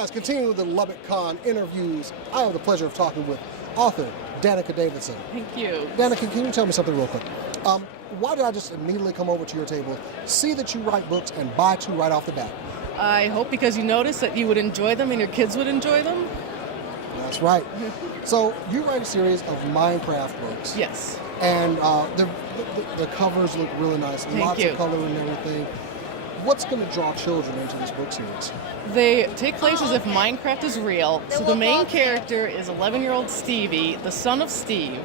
guys, continuing with the Lubbock-Con interviews, I have the pleasure of talking with author Danica Davidson. Thank you. Danica, can you tell me something real quick? Why did I just immediately come over to your table, see that you write books, and buy two right off the bat? I hope because you noticed that you would enjoy them and your kids would enjoy them. That's right. So you write a series of Minecraft books. Yes. And the covers look really nice. Thank Lots you. of color and everything. What's going to draw children into this book series? They take place as if Minecraft is real. So the main character is 11-year-old Stevie, the son of Steve,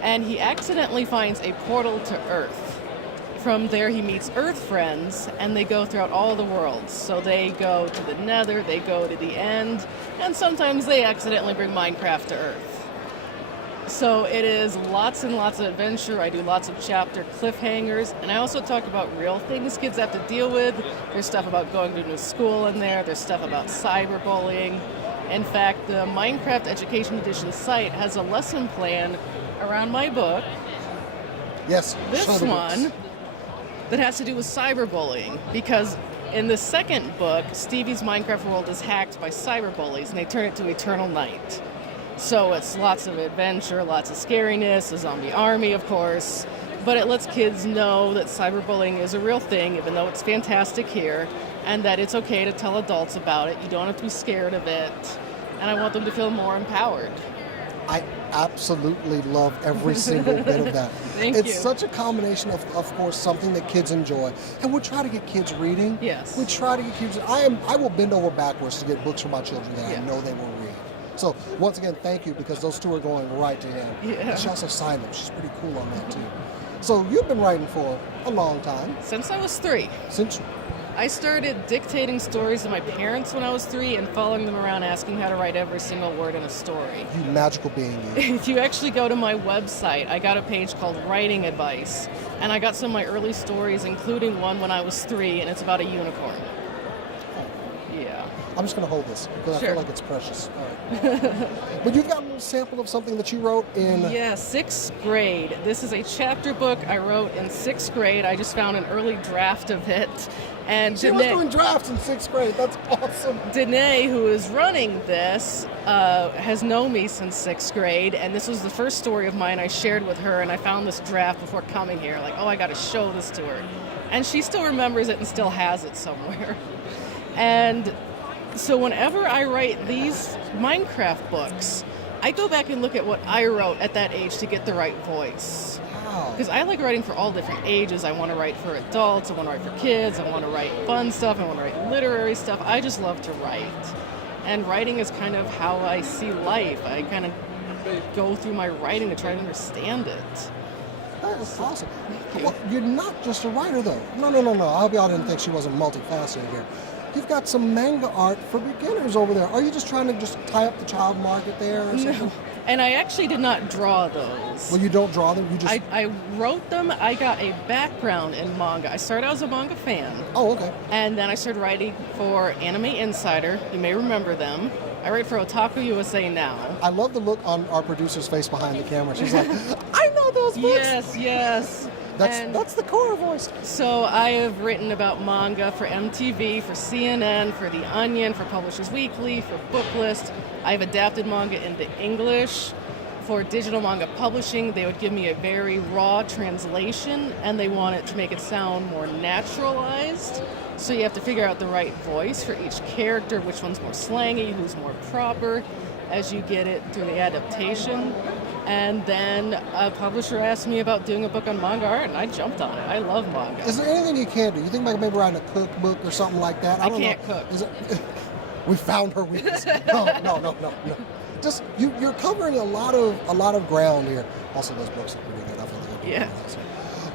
and he accidentally finds a portal to Earth. From there he meets Earth friends, and they go throughout all the worlds. So they go to the Nether, they go to the End, and sometimes they accidentally bring Minecraft to Earth. So it is lots and lots of adventure. I do lots of chapter cliffhangers, and I also talk about real things kids have to deal with. There's stuff about going to a new school in there. There's stuff about cyberbullying. In fact, the Minecraft Education Edition site has a lesson plan around my book. Yes. This show the one books. that has to do with cyberbullying, because in the second book, Stevie's Minecraft world is hacked by cyberbullies, and they turn it to Eternal Night. So it's lots of adventure, lots of scariness, a zombie army, of course, but it lets kids know that cyberbullying is a real thing, even though it's fantastic here, and that it's okay to tell adults about it. You don't have to be scared of it, and I want them to feel more empowered. I absolutely love every single bit of that. Thank It's you. such a combination of course, something that kids enjoy. And we try to get kids reading. Yes. We try to get kids. I will bend over backwards to get books for my children that I Yeah. know they will read. So once again, thank you, because those two are going right to him. Yeah. And she also signed them. She's pretty cool on that too. So you've been writing for a long time. Since I was 3. Since I started dictating stories to my parents when I was 3 and following them around asking how to write every single word in a story. you magical being you. If you actually go to my website, I got a page called Writing Advice, and I got some of my early stories, including one when I was 3, and it's about a unicorn. Yeah. I'm just going to hold this because I Sure. feel like it's precious. All right. But you've got a little sample of something that you wrote in... Yeah, 6th grade. This is a chapter book I wrote in 6th grade. I just found an early draft of it. And She was doing drafts in 6th grade. That's awesome. Danae, who is running this, has known me since 6th grade, and this was the first story of mine I shared with her, and I found this draft before coming here, like, oh, I got to show this to her. And she still remembers it and still has it somewhere. And so whenever I write these Minecraft books, I go back and look at what I wrote at that age to get the right voice. Wow. Because I like writing for all different ages. I want to write for adults, I want to write for kids, I want to write fun stuff, I want to write literary stuff. I just love to write. And writing is kind of how I see life. I kind of go through my writing to try to understand it. That is awesome. Well, you're not just a writer, though. No. I hope y'all didn't think she wasn't multifaceted here. You've got some manga art for beginners over there. Are you just trying to just tie up the child market there or something? No. And I actually did not draw those. Well, you don't draw them? You just... I wrote them. I got a background in manga. I started out as a manga fan. Oh, okay. And then I started writing for Anime Insider. You may remember them. I write for Otaku USA now. I love the look on our producer's face behind the camera. She's like, I know those books. Yes. That's the core voice. So I have written about manga for MTV, for CNN, for The Onion, for Publishers Weekly, for Booklist. I've adapted manga into English. For digital manga publishing, they would give me a very raw translation, and they want it to make it sound more naturalized. So you have to figure out the right voice for each character, which one's more slangy, who's more proper, as you get it through the adaptation. And then a publisher asked me about doing a book on manga art, and I jumped on it. I love manga. Is there anything you can do? You think about maybe writing a cookbook or something like that? I don't can't know. cook. Is it, we found her weakness. No. Just you're covering a lot of ground here. Also, those books are pretty good. I feel like Yeah.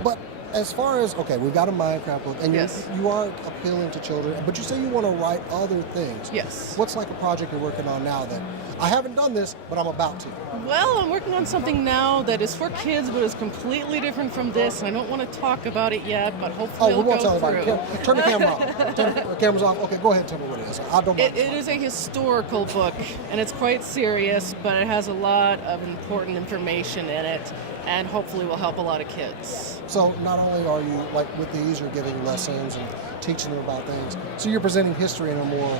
But as far as we've got a Minecraft book, and Yes. you are appealing to children, but you say you want to write other things. Yes. What's like a project you're working on now that I haven't done this, but I'm about to? Well, I'm working on something now that is for kids, but is completely different from this, and I don't want to talk about it yet, but hopefully Oh, we won't it'll tell go anybody. through. Turn the camera off. Turn the camera's off. Okay, go ahead and tell me what it is. I don't mind. It is a historical book, and it's quite serious, but it has a lot of important information in it, and hopefully will help a lot of kids. So not only are you, like with these, you're giving lessons and teaching them about things, so you're presenting history in a more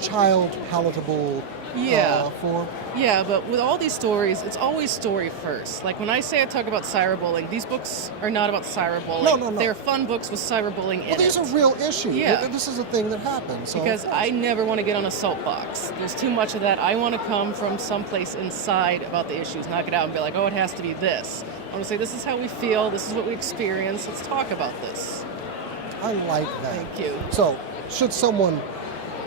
child palatable Yeah. form. Yeah, but with all these stories, it's always story first. Like when I say I talk about cyberbullying, these books are not about cyberbullying. No. They're fun books with cyberbullying in Well, these it. are real issues. Yeah. This is a thing that happens. So Because of course. I never want to get on a soapbox. There's too much of that. I want to come from someplace inside about the issues, not get out and be like, oh, it has to be this. I want to say, this is how we feel, this is what we experience, let's talk about this. I like that. Thank you. So, should someone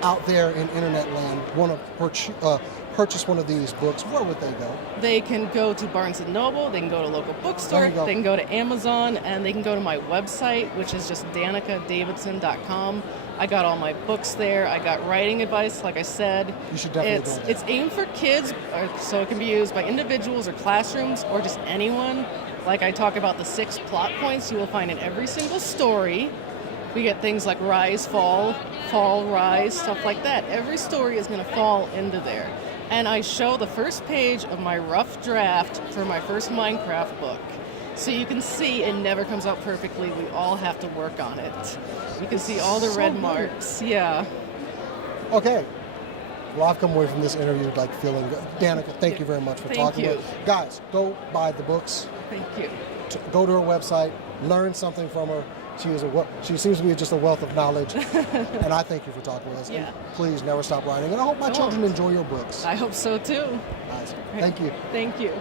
out there in internet land want to purchase one of these books, where would they go? They can go to Barnes & Noble, they can go to a local bookstore, There you go. they can go to Amazon, and they can go to my website, which is just danicadavidson.com. I got all my books there. I got writing advice, like I said. You should definitely go there. It's aimed for kids, so it can be used by individuals or classrooms or just anyone. Like I talk about the 6 plot points you will find in every single story. We get things like rise, fall, rise, stuff like that. Every story is going to fall into there. And I show the first page of my rough draft for my first Minecraft book. So you can see it never comes out perfectly. We all have to work on it. You can see all the red marks. Yeah. Okay. Well, I've come away from this interview like feeling good. Danica, thank you very much for Thank talking you. about it. Guys, go buy the books. Thank you. Go to her website, learn something from her. She seems to be just a wealth of knowledge, and I thank you for talking with us. Yeah. And please never stop writing. And I hope my children enjoy your books. I hope so too. Guys, thank you. Thank you.